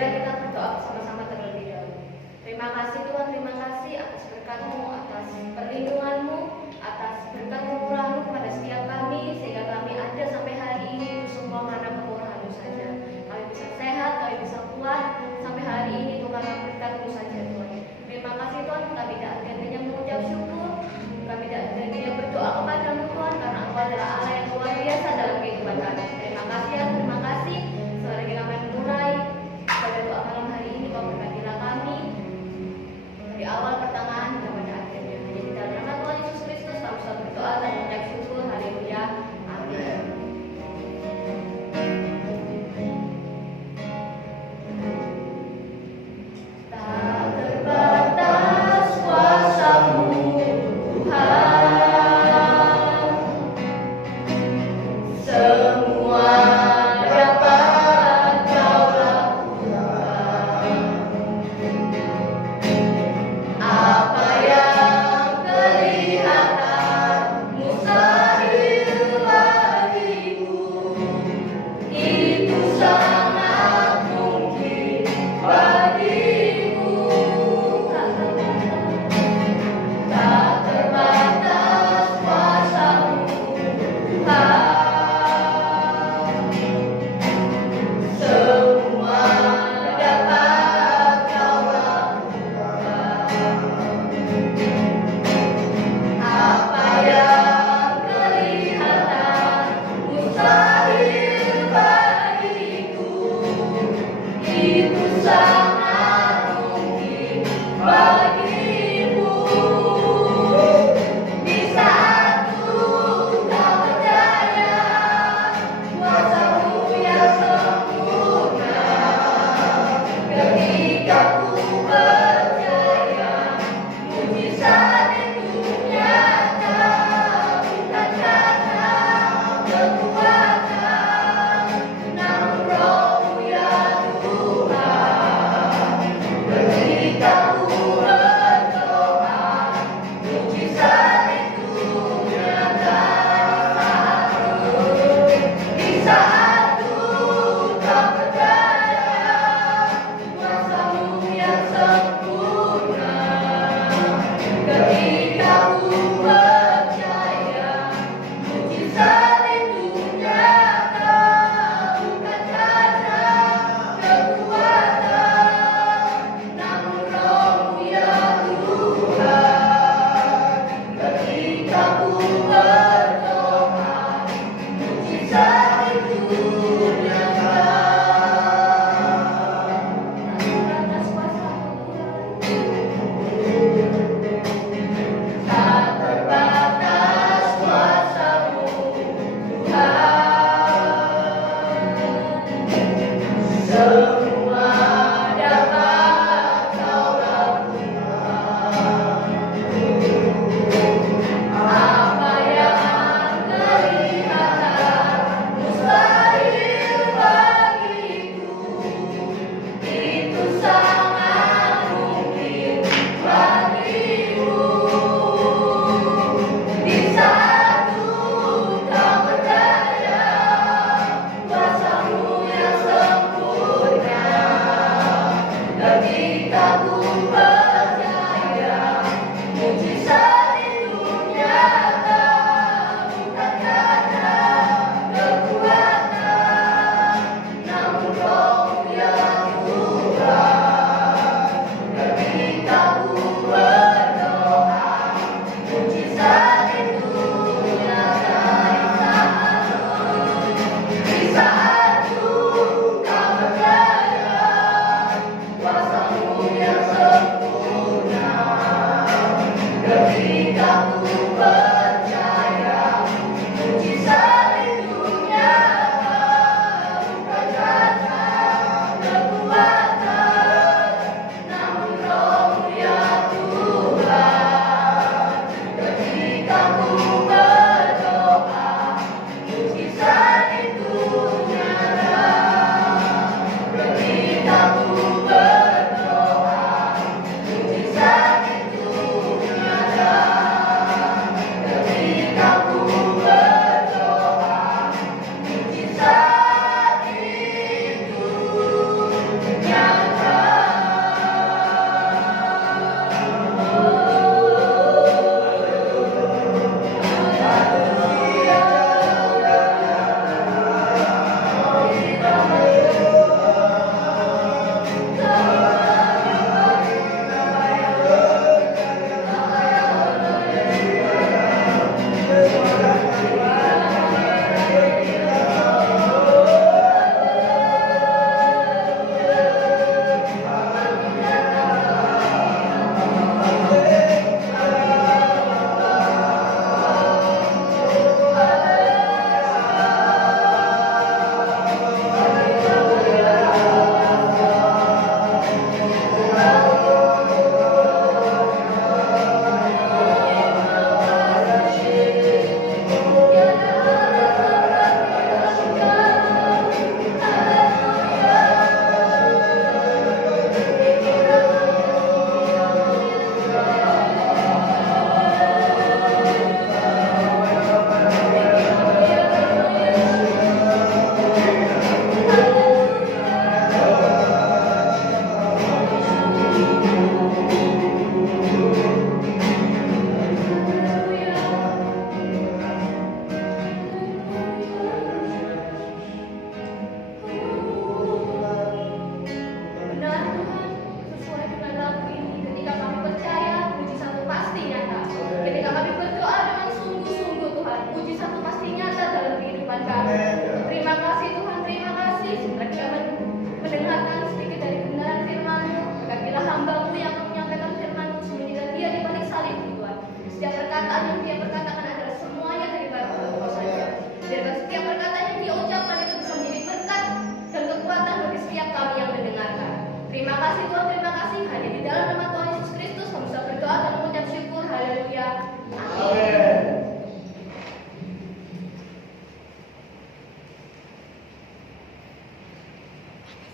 marilah kita berdoa bersama-sama terlebih dahulu. Terima kasih Tuhan, terima kasih atas berkat-Mu, atas perlindungan-Mu, atas berkat kemurahan-Mu kepada setiap kami, sehingga kami ada sampai hari ini. Itu semua karena kemurahan-Mu saja. Kami bisa sehat, kami bisa kuat sampai hari ini itu karena berkat-Mu saja Tuhan. Terima kasih Tuhan, kami tidak henti-hentinya mengucap syukur, kami tidak henti-hentinya berdoa kepada-Mu Tuhan, karena Engkau adalah Allah yang luar biasa dalam kehidupan kami. Terima kasih ya, terima kasih. Selagi kami mulai pada doa malam hari ini, Kau berkatilah kami.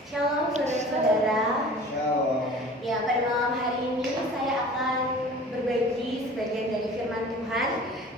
Shalom saudara-saudara. Shalom. Ya, pada malam hari ini saya akan berbagi sebagian dari firman Tuhan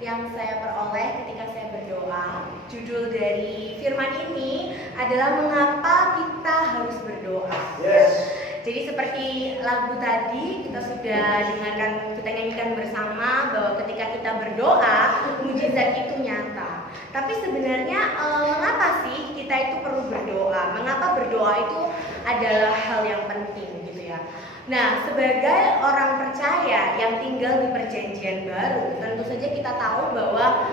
yang saya peroleh ketika saya berdoa. Judul dari firman ini adalah mengapa kita harus berdoa. Yes. Jadi seperti lagu tadi kita sudah dengarkan, kita nyanyikan bersama bahwa ketika kita berdoa, mujizat itu nyata. Tapi sebenarnya mengapa sih kita itu perlu berdoa? Mengapa berdoa itu adalah hal yang penting gitu ya? Nah, sebagai orang percaya yang tinggal di perjanjian baru, tentu saja kita tahu bahwa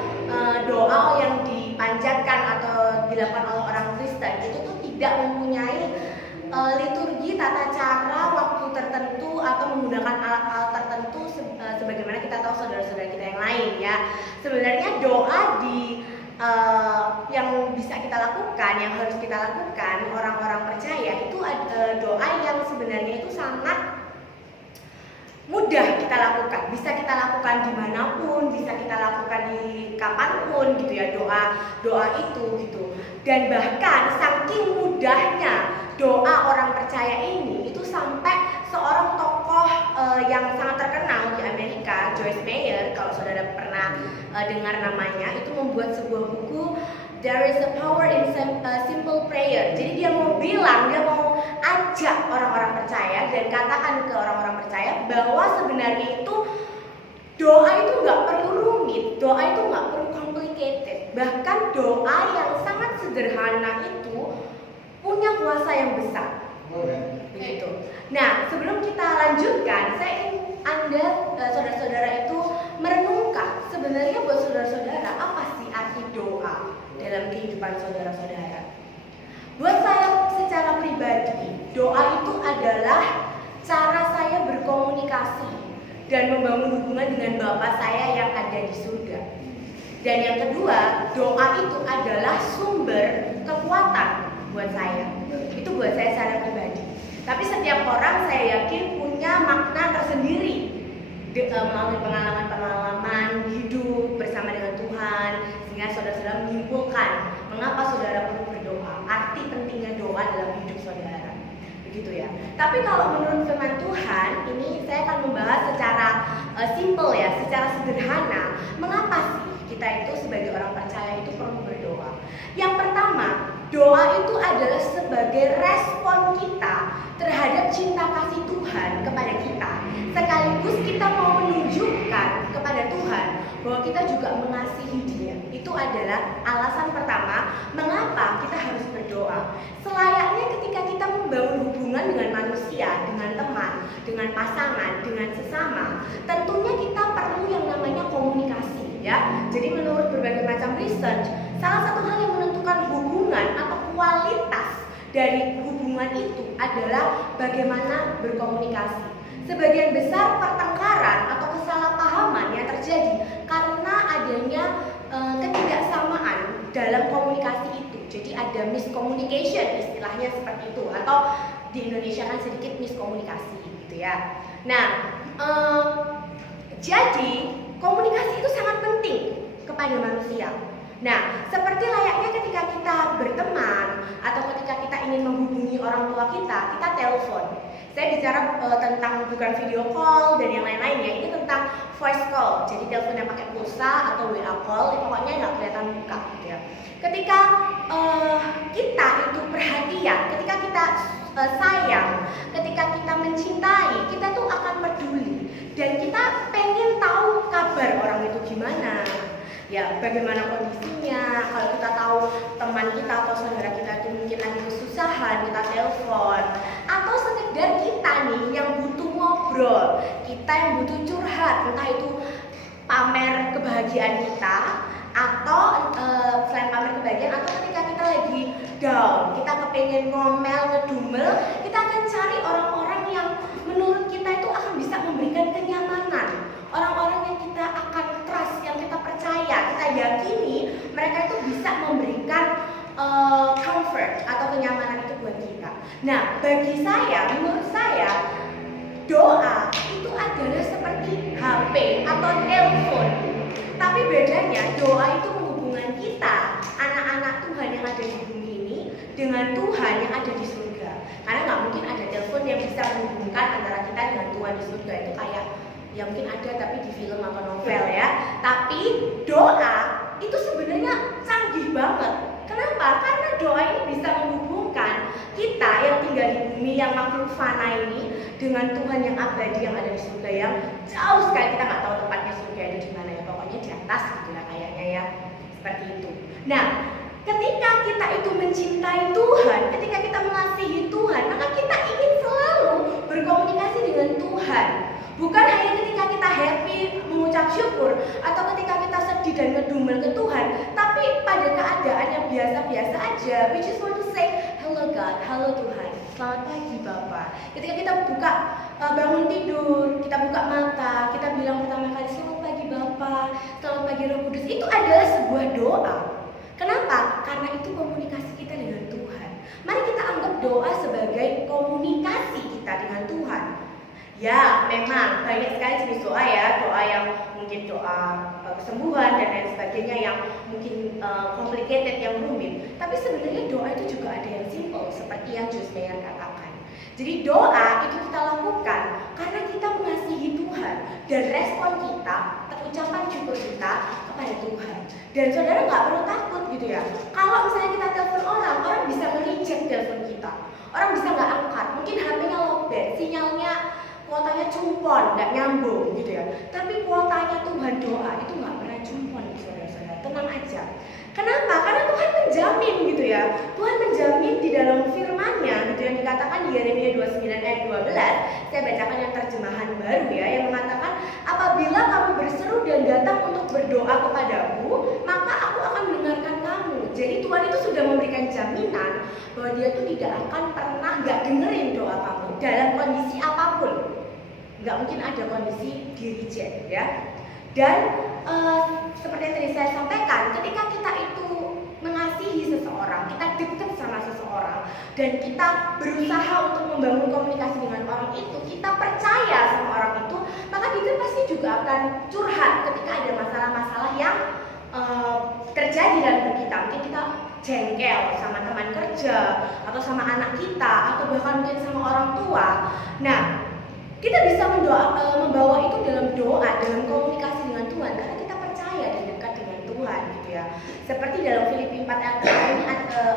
doa yang dipanjatkan atau dilakukan oleh orang Kristen itu tuh tidak mempunyai liturgi, tata cara, waktu tertentu atau menggunakan alat-alat tertentu sebagaimana kita tahu saudara-saudara kita yang lain ya. Sebenarnya doa yang bisa kita lakukan, yang harus kita lakukan orang-orang percaya itu doa yang sebenarnya itu sangat mudah kita lakukan, bisa kita lakukan dimanapun, bisa kita lakukan di kapanpun gitu ya, doa itu gitu. Dan bahkan saking mudahnya doa orang percaya ini itu sampai seorang tokoh yang sangat terkenal di Amerika, Joyce Meyer, kalau saudara pernah dengar namanya, itu membuat sebuah buku There is a power in simple prayer. Jadi dia mau ajak orang-orang percaya dan katakan ke orang-orang percaya bahwa sebenarnya itu doa itu nggak perlu rumit, doa itu nggak perlu complicated. Bahkan doa yang sangat sederhana itu punya kuasa yang besar. Begitu. Nah, sebelum kita lanjutkan, saya ingin Anda, saudara-saudara itu merenungkan sebenarnya buat saudara-saudara apa sih arti doa dalam kehidupan saudara-saudara. Buat saya secara pribadi, doa itu adalah cara saya berkomunikasi dan membangun hubungan dengan Bapa saya yang ada di surga. Dan yang kedua, doa itu adalah sumber kekuatan buat saya. Itu buat saya secara pribadi. Tapi setiap orang saya yakin punya makna tersendiri melalui pengalaman-pengalaman hidup bersama dengan Tuhan, sehingga saudara-saudara menyimpulkan mengapa saudara perlu berdoa, arti pentingnya doa dalam hidup saudara, begitu ya. Tapi kalau menurut firman Tuhan, ini saya akan membahas secara simple ya, secara sederhana, mengapa sih kita itu sebagai orang percaya itu perlu berdoa. Yang pertama, doa itu adalah sebagai respon kita terhadap cinta kasih Tuhan kepada kita. Sekaligus kita mau menunjukkan kepada Tuhan bahwa kita juga mengasihi Dia. Itu adalah alasan pertama mengapa kita harus berdoa. Selayaknya ketika kita membangun hubungan dengan manusia, dengan teman, dengan pasangan, dengan sesama, tentunya kita perlu yang namanya komunikasi ya. Jadi menurut berbagai macam research, salah satu hal yang menentukan hubungan atau kualitas dari hubungan itu adalah bagaimana berkomunikasi. Sebagian besar pertengkaran atau kesalahpahaman yang terjadi karena adanya ketidaksamaan dalam komunikasi itu. Jadi ada miscommunication, istilahnya seperti itu, atau di Indonesia kan sedikit miskomunikasi gitu ya. Nah, jadi komunikasi itu sangat penting kepada manusia. Nah, seperti layaknya ketika kita berteman atau ketika kita ingin menghubungi orang tua kita telepon. Saya bicara tentang bukan video call dan yang lain-lainnya, ini tentang voice call. Jadi teleponnya pakai pulsa atau WA call, pokoknya nggak kelihatan muka gitu ya. Ketika kita itu perhatian, ketika kita sayang, ketika kita mencintai, kita tuh akan peduli dan kita pengen tahu kabar orang itu gimana. Ya, bagaimana kondisinya. Kalau kita tahu teman kita atau saudara kita itu mungkin lagi kesusahan, kita telepon. Atau sekedar kita nih yang butuh ngobrol, kita yang butuh curhat, entah itu pamer kebahagiaan kita atau selain pamer kebahagiaan, atau ketika kita lagi down, kita kepengen ngomel, ngedumel, kita akan cari orang-orang yang menurut kita itu akan bisa memberikan kenyamanan. Orang-orang yang kita akan trust, yang kita percaya, kita yakini mereka itu bisa memberikan comfort atau kenyamanan itu buat kita. Nah, bagi saya, menurut saya, doa itu adalah seperti HP atau telepon. Tapi bedanya doa itu menghubungkan kita, anak-anak Tuhan yang ada di bumi ini, dengan Tuhan yang ada di surga. Karena nggak mungkin ada telepon yang bisa menghubungkan antara kita dengan Tuhan di surga. Itu kayak ya mungkin ada tapi di film atau novel ya. Tapi doa itu sebenarnya canggih banget. Kenapa? Karena doa ini bisa menghubungkan kita yang tinggal di bumi yang makhluk fana ini dengan Tuhan yang abadi yang ada di surga, yang jauh sekali kita nggak tahu tempatnya surga ada di mana ya, pokoknya di atas gitu lah kayaknya ya, seperti itu. Nah, ketika kita itu mencintai Tuhan, ketika kita mengasihi Tuhan, maka kita ingin selalu berkomunikasi dengan Tuhan. Bukan hanya ketika kita happy, mengucap syukur, atau ketika kita sedih dan ngedumel ke Tuhan, tapi pada keadaan yang biasa-biasa aja. We just want to say, hello God, hello Tuhan, selamat pagi Bapak. Ketika kita bangun tidur, kita buka mata, kita bilang pertama kali selamat pagi Bapak, selamat pagi Roh Kudus, itu adalah sebuah doa. Kenapa? Karena itu komunikasi kita dengan Tuhan. Mari kita anggap doa sebagai komunikasi kita dengan Tuhan. Ya, memang banyak sekali jenis doa ya, doa yang mungkin doa kesembuhan dan lain sebagainya yang mungkin complicated, yang rumit. Tapi sebenarnya doa itu juga ada yang simple, seperti yang Joyce Meyer katakan. Jadi doa itu kita lakukan karena kita mengasihi Tuhan, dan respon kita, ucapan syukur kita kepada Tuhan. Dan saudara nggak perlu takut gitu ya. Kalau misalnya kita telepon orang, orang bisa nge-reject telepon kita. Orang bisa nggak angkat, mungkin HP-nya lowbat, sinyalnya kuotanya cumpon, nggak nyambung gitu ya. Tapi kuotanya Tuhan doa itu nggak pernah cumpon, saudara-saudara. Tenang aja. Kenapa? Karena Tuhan menjamin gitu ya. Tuhan menjamin di dalam firman-Nya gitu yang dikatakan di Yeremia 29 ayat 12. Saya bacakan yang terjemahan baru ya, yang mengatakan, apabila kamu berseru dan datang untuk berdoa kepadaku, maka aku akan mendengarkan kamu. Jadi Tuhan itu sudah memberikan jaminan bahwa Dia tuh tidak akan pernah nggak dengerin doa kamu dalam kondisi apapun. Nggak mungkin ada kondisi di reject ya. Dan seperti yang tadi saya sampaikan, ketika kita itu mengasihi seseorang, kita dekat sama seseorang, dan kita berusaha untuk membangun komunikasi dengan orang itu, kita percaya sama orang itu, maka kita pasti juga akan curhat ketika ada masalah-masalah yang terjadi dalam hidup kita. Mungkin kita jengkel sama teman kerja, atau sama anak kita, atau bahkan mungkin sama orang tua. Nah, kita bisa membawa itu dalam doa, dalam komunikasi dengan Tuhan, karena kita percaya dan dekat dengan Tuhan gitu ya. Seperti dalam Filipi 4 ayat 2 ini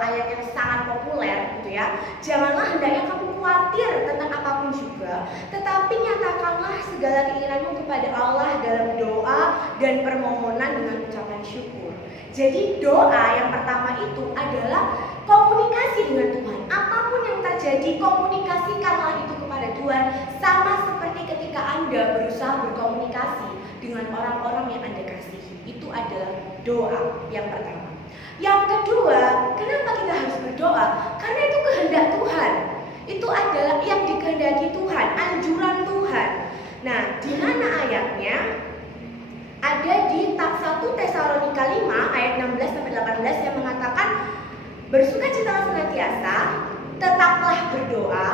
ayat yang sangat populer gitu ya. Janganlah hendaknya kamu khawatir tentang apapun juga, tetapi nyatakanlah segala keinginanmu kepada Allah dalam doa dan permohonan dengan ucapan syukur. Jadi doa yang pertama itu adalah komunikasi dengan Tuhan. Apapun yang terjadi, komunikasikanlah itu kepada Tuhan. Sama seperti ketika Anda berusaha berkomunikasi dengan orang-orang yang Anda kasihi. Itu adalah doa yang pertama. Yang kedua, kenapa kita harus berdoa? Karena itu kehendak Tuhan. Itu adalah yang dikehendaki Tuhan, anjuran Tuhan. Nah, di mana ayatnya? Ada di 1 Tesalonika 5 ayat 16-18 yang mengatakan, bersukacitalah senantiasa, tetaplah berdoa.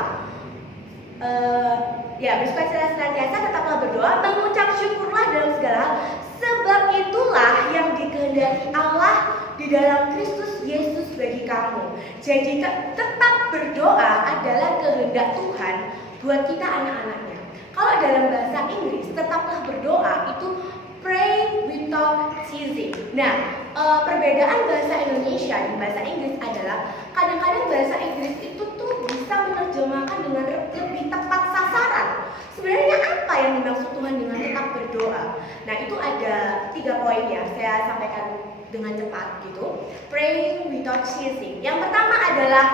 Bersukacitalah senantiasa, tetaplah berdoa, mengucap syukurlah dalam segala hal, sebab itulah yang dikehendaki Allah di dalam Kristus Yesus bagi kamu. Jadi tetap berdoa adalah kehendak Tuhan buat kita anak-anaknya. Kalau dalam bahasa Inggris, tetaplah berdoa itu pray without ceasing. Nah, perbedaan bahasa Indonesia dan bahasa Inggris adalah kadang-kadang bahasa Inggris itu tuh bisa menerjemahkan dengan lebih tepat sasaran. Sebenarnya apa yang dimaksud Tuhan dengan tetap berdoa? Nah, itu ada 3 poin ya, saya sampaikan dengan cepat gitu. Pray without ceasing. Yang pertama adalah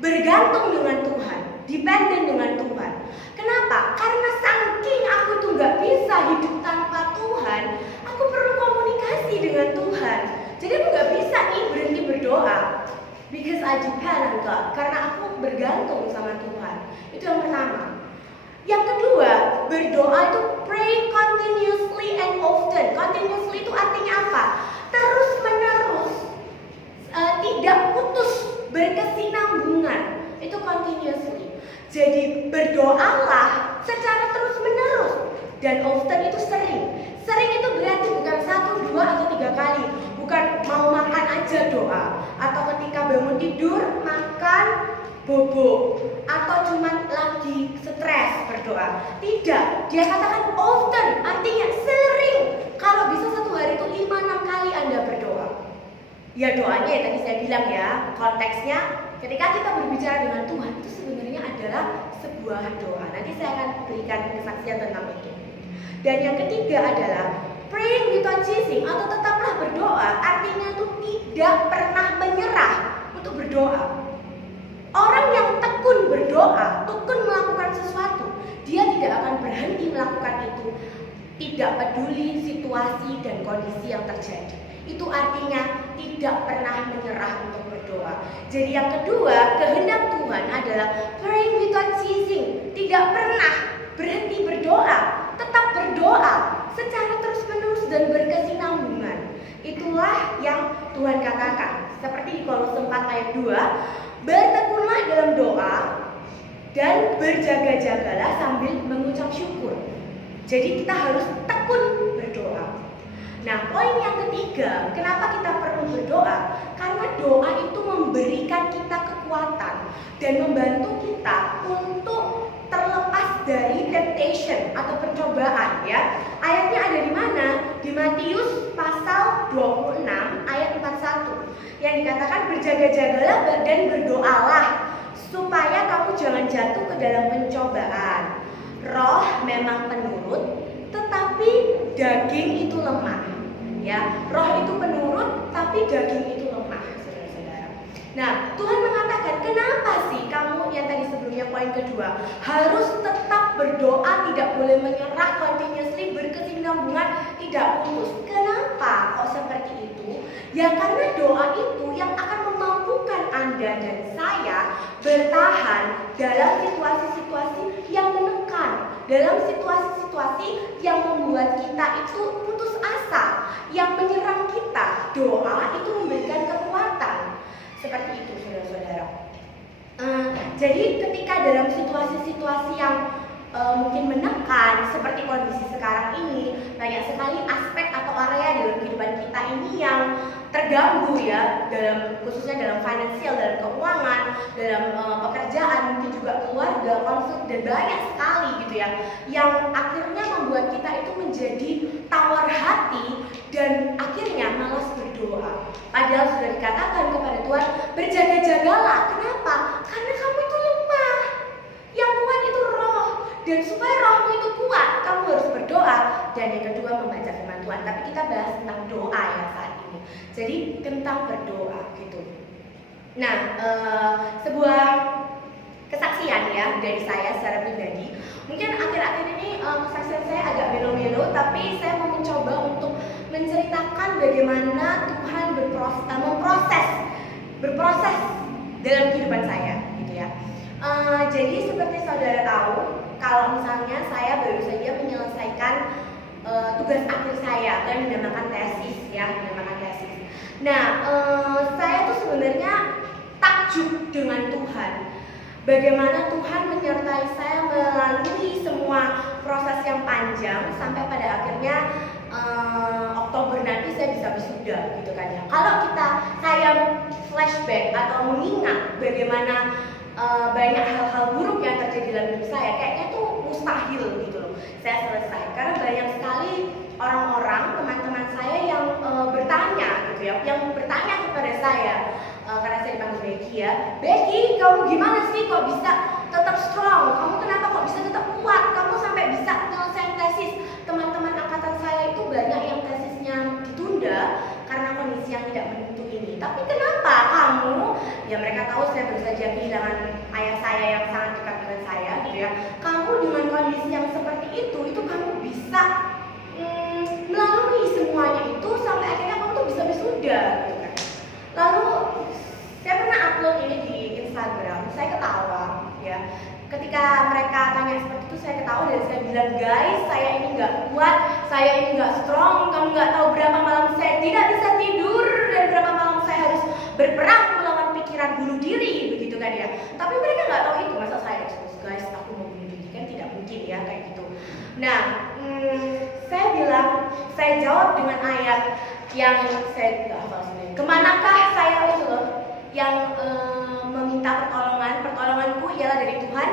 bergantung dengan Tuhan, dependent dengan Tuhan. Kenapa? Karena saking aku tuh gak bisa hidup tanpa Tuhan, aku perlu komunikasi dengan Tuhan. Jadi aku gak bisa nih berhenti berdoa, because I depend on God. Karena aku bergantung sama Tuhan. Itu yang pertama. Yang kedua, berdoa itu pray continuously and often. Continuously itu artinya apa? Terus menerus, tidak putus, berkesinambungan. Itu continuously. Jadi berdoalah secara terus menerus, dan often itu sering. Sering itu berarti bukan 1, 2, atau 3 kali, bukan 2 mau makan aja doa, atau ketika bangun tidur makan bobo, atau cuman lagi stres berdoa. Tidak, dia katakan often, artinya sering. Kalau bisa satu hari itu 5-6 kali Anda berdoa. Ya doanya ya tadi saya bilang ya, konteksnya ketika kita berbicara dengan Tuhan itu sebenarnya adalah sebuah doa. Nanti saya akan berikan kesaksian tentang itu. Dan yang ketiga adalah praying without ceasing, atau tetaplah berdoa. Artinya itu tidak pernah menyerah untuk berdoa. Orang yang tekun berdoa, tekun melakukan sesuatu, dia tidak akan berhenti melakukan itu, tidak peduli situasi dan kondisi yang terjadi. Itu artinya tidak pernah menyerah untuk berdoa. Jadi yang kedua, kehendak Tuhan adalah praying without ceasing, tidak pernah berhenti berdoa, tetap berdoa secara terus-menerus dan berkesinambungan. Itulah yang Tuhan katakan. Seperti di Kolose 4 ayat 2, bertekunlah dalam doa dan berjaga-jagalah sambil mengucap syukur. Jadi kita harus tekun berdoa. Nah, poin yang ketiga, kenapa kita perlu berdoa? Karena doa itu memberikan kita kekuatan dan membantu kita untuk terlepas dari temptation atau pencobaan ya. Ayatnya ada di mana? Di Matius pasal 26 ayat 41 yang dikatakan berjaga-jagalah dan berdoalah supaya kamu jangan jatuh ke dalam pencobaan. Roh memang penurut, tetapi daging itu lemah. Ya, roh itu penurut, tapi daging itu lemah, saudara-saudara. Nah, Tuhan mengatakan, kenapa sih kamu yang tadi sebelumnya poin kedua harus tetap berdoa, tidak boleh menyerah, continuously berkesinambungan, tidak putus. Kenapa kok seperti itu? Ya karena doa itu yang akan memampukan Anda dan saya bertahan dalam situasi-situasi yang menekan, dalam situasi-situasi yang membuat kita itu putus asa, yang menyerang kita. Doa itu memberikan kekuatan. Seperti itu, saudara-saudara. Jadi ketika dalam situasi-situasi yang mungkin menekan seperti kondisi sekarang ini, banyak sekali aspek atau area dalam kehidupan kita ini yang terganggu ya, khususnya dalam finansial, dalam keuangan, dalam pekerjaan, mungkin juga keluarga, konflik, dan banyak sekali gitu ya, yang akhirnya membuat kita itu menjadi tawar hati dan akhirnya malas berdoa. Padahal sudah dikatakan kepada Tuhan, berjaga-jagalah. Kenapa? Karena kamu itu lemah. Yang kuat itu roh. Dan supaya rohmu itu kuat, kamu harus berdoa. Dan yang kedua, membaca firman Tuhan. Tapi kita bahas tentang doa ya saat ini. Jadi tentang berdoa gitu. Nah, sebuah kesaksian ya dari saya secara pribadi. Mungkin akhir-akhir ini kesaksian saya agak belo-belo, tapi saya mau mencoba untuk menceritakan bagaimana Tuhan berproses dalam kehidupan saya gitu ya. Jadi seperti saudara tahu, kalau misalnya saya baru saja menyelesaikan tugas akhir saya, atau yang dinamakan tesis ya, Nah, saya tuh sebenarnya takjub dengan Tuhan. Bagaimana Tuhan menyertai saya melalui semua proses yang panjang sampai pada akhirnya Oktober nanti saya bisa wisuda gitu kan ya. Kalau saya flashback atau mengingat bagaimana banyak hal-hal buruk yang terjadi dalam hidup saya, kayaknya tuh mustahil gitu loh saya selesai, karena banyak sekali orang-orang, teman-teman saya yang bertanya gitu ya, yang bertanya kepada saya, karena saya dipanggil Becky ya, Becky, kamu gimana sih kok bisa tetap strong, kamu kenapa kok bisa tetap kuat, kamu sampai bisa menyelesaikan tesis. Teman-teman angkatan saya itu banyak yang tesisnya ditunda karena kondisi yang tidak menentu ini. Tapi kenapa kamu, ya mereka tahu saya baru saja kehilangan ayah saya yang sangat dekat dengan saya gitu ya, kamu dengan kondisi yang seperti itu kamu bisa melalui semuanya itu sampai akhirnya kamu tuh bisa wisuda gitu kan. Lalu saya pernah upload ini di Instagram, saya ketawa ya. Ketika mereka tanya seperti itu, saya ketawa dan saya bilang, guys, saya ini nggak kuat, saya ini nggak strong, kamu nggak tahu berapa malam saya tidak bisa tidur dan berapa malam saya harus berperang melawan pikiran berpikiran bunuh diri begitu kan ya. Tapi mereka nggak tahu itu. Masa saya expose, guys, aku mau bunuh diri, kan tidak mungkin ya kayak gitu. Nah, saya jawab dengan ayat yang saya nggak hafal sebenarnya. Kemanakah saya itu loh yang meminta pertolonganku ialah dari Tuhan.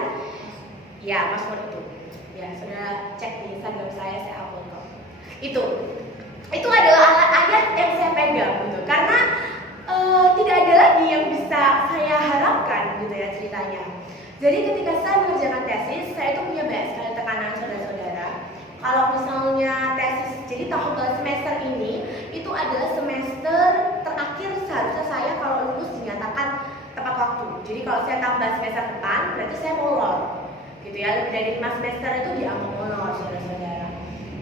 Ya, Mazmur itu. Ya, saudara cek di Instagram saya upload kok. Itu adalah ayat yang saya pegang gitu. Karena tidak ada lagi yang bisa saya harapkan gitu ya ceritanya. Jadi ketika saya mengerjakan tesis, saya itu punya banyak sekali tekanan saudara-saudara. Kalau misalnya tesis, jadi tahun semester ini itu adalah semester terakhir seharusnya saya kalau lulus dinyatakan tepat waktu. Jadi kalau saya tambah semester depan, berarti saya molor. Gitu ya, lebih dari 5 semester itu dianggap molor saudara-saudara.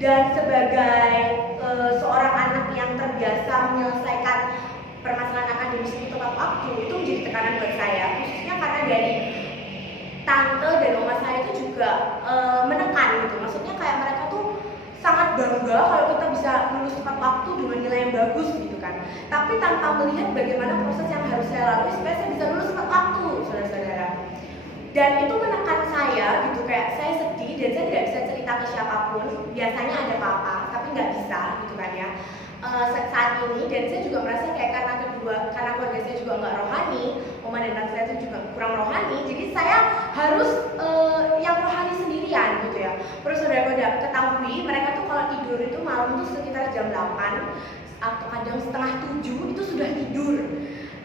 Dan sebagai seorang anak yang terbiasa menyelesaikan permasalahan akademis itu tepat waktu, itu menjadi tekanan buat saya, khususnya karena dari tante dan oma saya itu juga menekan gitu. Maksudnya kayak mereka tuh sangat bangga kalau kita bisa lulus tepat waktu dengan nilai yang bagus gitu kan. Tapi tanpa melihat bagaimana proses yang harus saya lalui supaya saya bisa lulus tepat waktu, saudara-saudara. Dan itu menekan saya gitu, kayak saya sedih dan saya tidak bisa cerita ke siapapun. Biasanya ada papa, tapi nggak bisa gitu kan ya. Saat ini, dan saya juga merasa kayak karena keluarga saya juga nggak rohani, oma dan tante saya itu juga kurang rohani, jadi saya harus yang rohani sendirian gitu ya. Terus saudara ketahui mereka tuh kalau tidur itu malam tuh sekitar jam 8 atau kadang setengah 7 itu sudah tidur.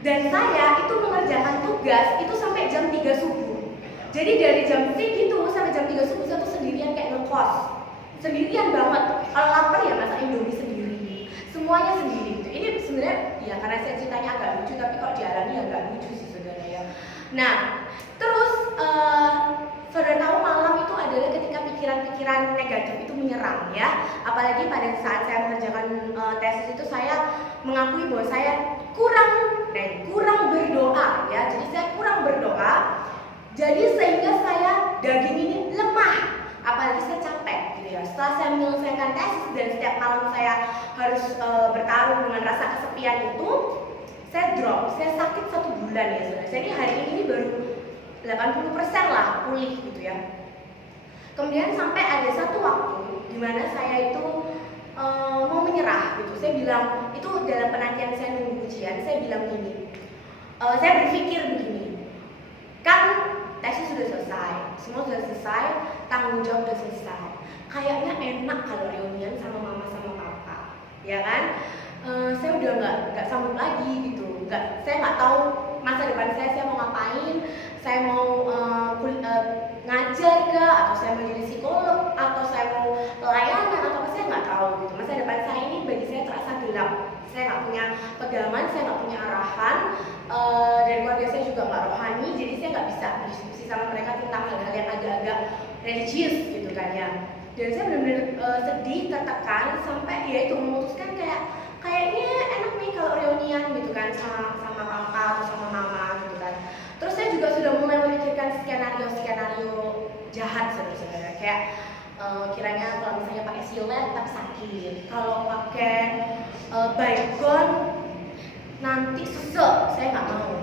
Dan saya itu mengerjakan tugas itu sampai jam 3 subuh. Jadi dari jam segitu sampai jam 3 subuh saya tuh sendirian kayak ngekos. Sendirian banget. Kalau lapar ya masak Indomie sendiri. Semuanya sendiri gitu. Ini sebenarnya ya karena saya ceritanya agak lucu, tapi kalau dialami ya agak lucu sih saudara ya. Nah, terus saudara tahu malam itu adalah ketika pikiran-pikiran negatif itu menyerang ya. Apalagi pada saat saya mengerjakan tesis itu saya mengakui bahwa saya kurang berdoa ya. Jadi saya kurang berdoa. Jadi sehingga saya daging ini lemah. Apalagi saya capek gitu ya. Setelah saya menyelesaikan tesis dan setiap malam saya harus bertarung dengan rasa kesepian itu, saya drop. Saya sakit 1 bulan ya saudara. Jadi hari ini baru 80% lah pulih gitu ya. Kemudian sampai ada satu waktu di mana saya itu mau menyerah gitu. Saya bilang, itu dalam penantian saya nunggu ujian, saya bilang gini. Saya berpikir begini. Kan tesis sudah selesai, semua sudah selesai, tanggung jawab sudah selesai. Kayaknya enak kalau reunian sama mama sama papa, ya kan? Saya udah nggak sanggup lagi gitu. Saya nggak tahu masa depan saya mau ngapain. Saya mau ngajar kah, atau saya mau jadi psikolog, atau saya mau pelayanan, atau apa, saya nggak tahu gitu. Masa depan saya ini bagi saya terasa gelap. Saya nggak punya pegangan, saya nggak punya arahan. Dan keluarga saya juga nggak rohani, jadi saya nggak bisa berdiskusi sama mereka tentang hal-hal yang agak-agak religius gitu kan ya. Dan saya benar-benar sedih, tertekan, sampai ya itu memutuskan kayaknya enak nih kalau reunian gitu kan sama papa atau sama mama gitu kan. Terus saya juga sudah mulai memikirkan skenario jahat saudara-saudara, kayak kiranya kalau misalnya pakai silet tapi sakit, kalau pakai baygon nanti sesek, saya nggak mau.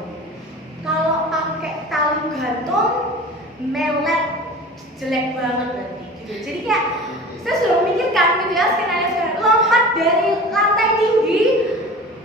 Kalau pakai tali gantung melet, jelek banget nanti gitu. Jadi kayak saya sudah memikirkan gitu ya skenario lompat dari lantai tinggi,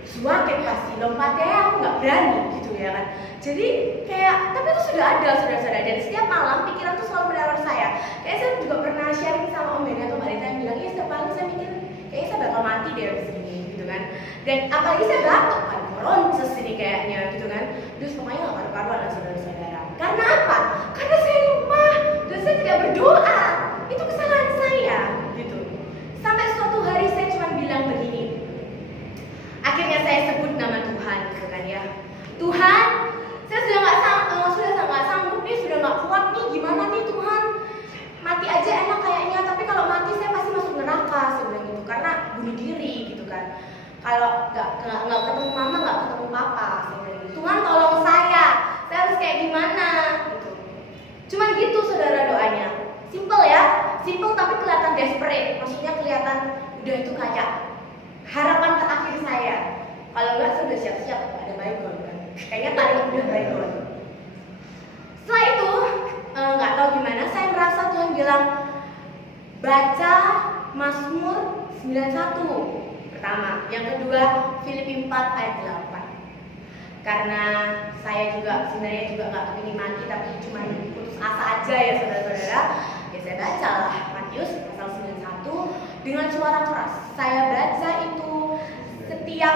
suakit pasti lompatnya aku nggak berani gitu ya kan. Jadi kayak, tapi itu sudah ada saudara-saudara, dan setiap malam pikiran tuh selalu meneror saya. Kayak saya juga pernah sharing sama Om Benny atau Mbak Rita yang bilang, ya setiap malam saya mikir kayaknya saya bakal mati deh abis ini gitu kan. Dan apalagi saya batuk kan, koronces ini kayaknya gitu kan. Terus pokoknya gak karu-karuan lah saudara-saudara. Karena apa? Karena saya lemah dan saya tidak berdoa. Itu kesalahan saya gitu. Sampai suatu hari saya cuma bilang begini. Akhirnya saya sebut nama Tuhan gitu kan ya. Tuhan, saya sudah nggak sanggup nih, sudah nggak kuat nih, gimana nih Tuhan? Mati aja enak kayaknya, tapi kalau mati saya pasti masuk neraka, saya bilang gitu, karena bunuh diri gitu kan. Kalau nggak ketemu mama, nggak ketemu papa, saya bilang gitu. Tuhan tolong saya harus kayak gimana gitu. Cuman gitu saudara doanya, simple ya, simple tapi kelihatan desperate, maksudnya kelihatan udah itu kayak harapan terakhir saya. Kalau nggak saya udah siap-siap ada baygon kan. Kayaknya tadi udah baikon. Setelah itu nggak tahu gimana, saya merasa Tuhan bilang baca Mazmur 91 pertama, yang kedua Filipi 4 ayat 8. Karena saya juga sebenarnya juga nggak kepingin mati, tapi cuma putus asa aja ya saudara-saudara. Ya saya bacalah Matius pasal 91 dengan suara keras. Saya baca itu setiap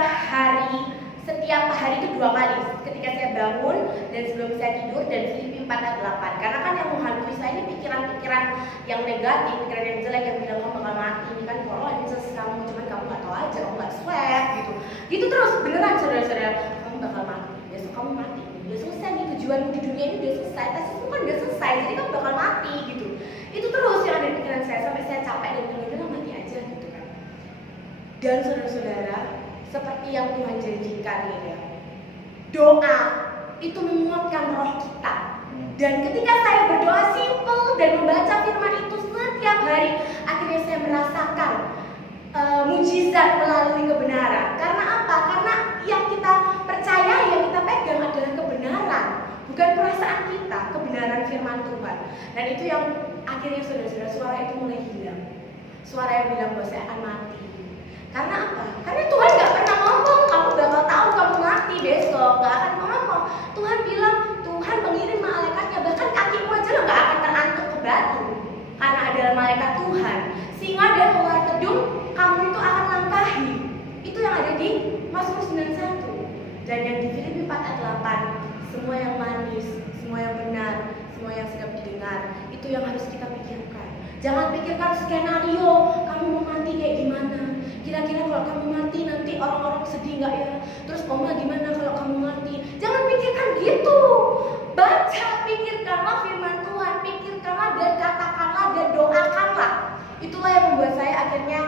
hari itu 2 kali. Ketika saya bangun dan sebelum saya tidur, dan Filipi 4 ayat 8. Karena kan yang menghantui saya ini pikiran-pikiran yang negatif, pikiran yang jelek yang bilang kamu bakal mati, ini kan corona, ini sesuatu kamu, cuman kamu nggak tahu aja, kamu nggak swab gitu. Gitu terus beneran saudara-saudara, kamu bakal mati, besok kamu mati, udah selesai nih tujuanmu di dunia ini udah selesai, tes itu kan udah selesai, jadi kamu bakal mati gitu. Itu terus yang ada di pikiran saya sampai saya capek dan bilang mati aja gitu kan. Dan saudara-saudara, seperti yang Tuhan janjikan ya, doa itu menguatkan roh kita. Dan ketika saya berdoa simple dan membaca firman itu setiap hari, akhirnya saya merasakan mujizat melalui kebenaran. Karena apa? Karena yang kita percaya, yang kita pegang adalah kebenaran, bukan perasaan kita, kebenaran firman Tuhan. Dan itu yang akhirnya saudara-saudara, suara itu mulai hilang. Suara yang bilang bahwa saya akan mati. Karena apa? Karena Tuhan gak pernah ngomong kamu bakal tahu kamu mati besok, gak akan ngomong. Tuhan bilang Tuhan mengirim malaikatnya, bahkan kakimu aja lo gak akan terantuk ke batu, karena adalah malaikat Tuhan. Singa dan ular kedung kamu itu akan langkahi. Itu yang ada di Mazmur 91. Dan yang di Filipi 4 ayat 8, semua yang manis, semua yang benar, semua yang sedap didengar, itu yang harus kita pikirkan. Jangan pikirkan skenario kamu mau mati kayak gimana. Kira-kira kalau kamu mati nanti orang-orang sedih nggak ya? Terus oma gimana kalau kamu mati? Jangan pikirkan gitu. Baca, pikirkanlah firman Tuhan, pikirkanlah dan katakanlah dan doakanlah. Itulah yang membuat saya akhirnya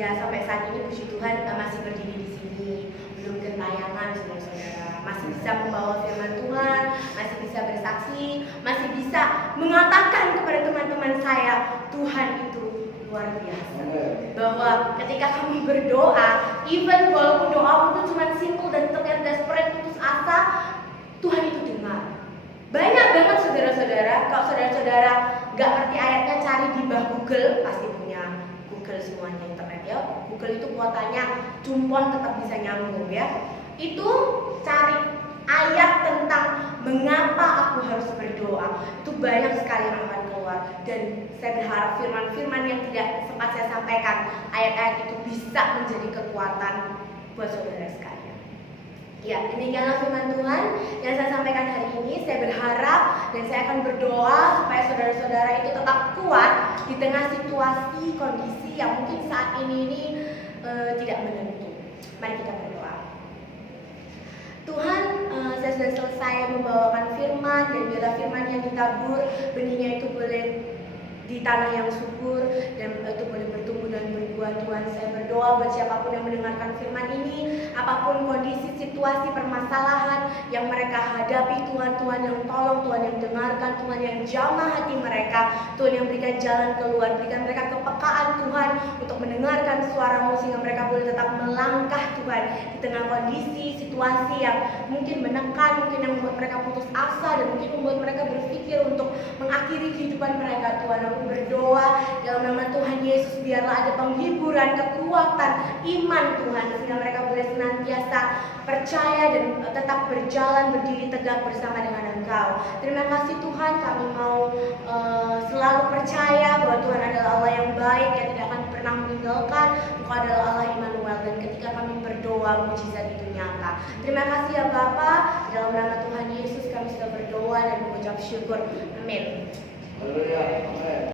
ya sampai saat ini puji Tuhan masih berdiri di sini, belum gentayangan saudara-saudara, masih bisa membawa firman Tuhan, masih bisa bersaksi, masih bisa mengatakan kepada teman-teman saya, Tuhan itu luar biasa. Bahwa ketika kamu berdoa, even walaupun doamu itu cuma simple dan terlihat desperate, putus asa, Tuhan itu dengar. Banyak banget saudara-saudara, kalau saudara-saudara gak ngerti ayatnya, cari di bawah Google, pasti punya Google semuanya internet ya. Google itu kuotanya cumpon tetap bisa nyambung ya. Itu cari ayat tentang mengapa aku harus berdoa, itu banyak sekali yang akan keluar. Dan saya berharap firman-firman yang tidak sempat saya sampaikan, ayat-ayat itu bisa menjadi kekuatan buat saudara sekalian. Ya, demikianlah firman Tuhan yang saya sampaikan hari ini. Saya berharap dan saya akan berdoa supaya saudara-saudara itu tetap kuat di tengah situasi, kondisi yang mungkin saat ini tidak menentu. Mari kita berdoa. Tuhan, saya sudah selesai membawakan firman, dan bila firman yang ditabur, benihnya itu boleh di tanah yang subur dan itu boleh bertumbuh dan berbuah. Tuhan, saya berdoa buat siapapun yang mendengarkan firman ini, apapun kondisi, situasi, permasalahan yang mereka hadapi, Tuhan yang tolong, Tuhan yang dengarkan, Tuhan yang jamah hati mereka, Tuhan yang berikan jalan keluar, berikan mereka kepekaan Tuhan untuk mendengarkan suara-Mu sehingga mereka boleh tetap melangkah Tuhan di tengah kondisi, situasi yang mungkin menekan, mungkin yang membuat mereka putus asa dan mungkin membuat mereka berpikir untuk mengakhiri kehidupan mereka. Tuhan, aku berdoa dalam nama Tuhan Yesus, biarlah ada penghiburan, kekuatan, iman Tuhan, sehingga mereka boleh senantiasa percaya dan tetap berjalan berdiri tegak bersama dengan Engkau. Terima kasih Tuhan, kami mau selalu percaya bahwa Tuhan adalah Allah yang baik, yang tidak akan pernah meninggalkan. Engkau adalah Allah Immanuel, dan ketika kami berdoa, mujizat itu nyata. Terima kasih ya Bapa, dalam nama Tuhan Yesus kami sudah berdoa dan mengucap syukur. Amin.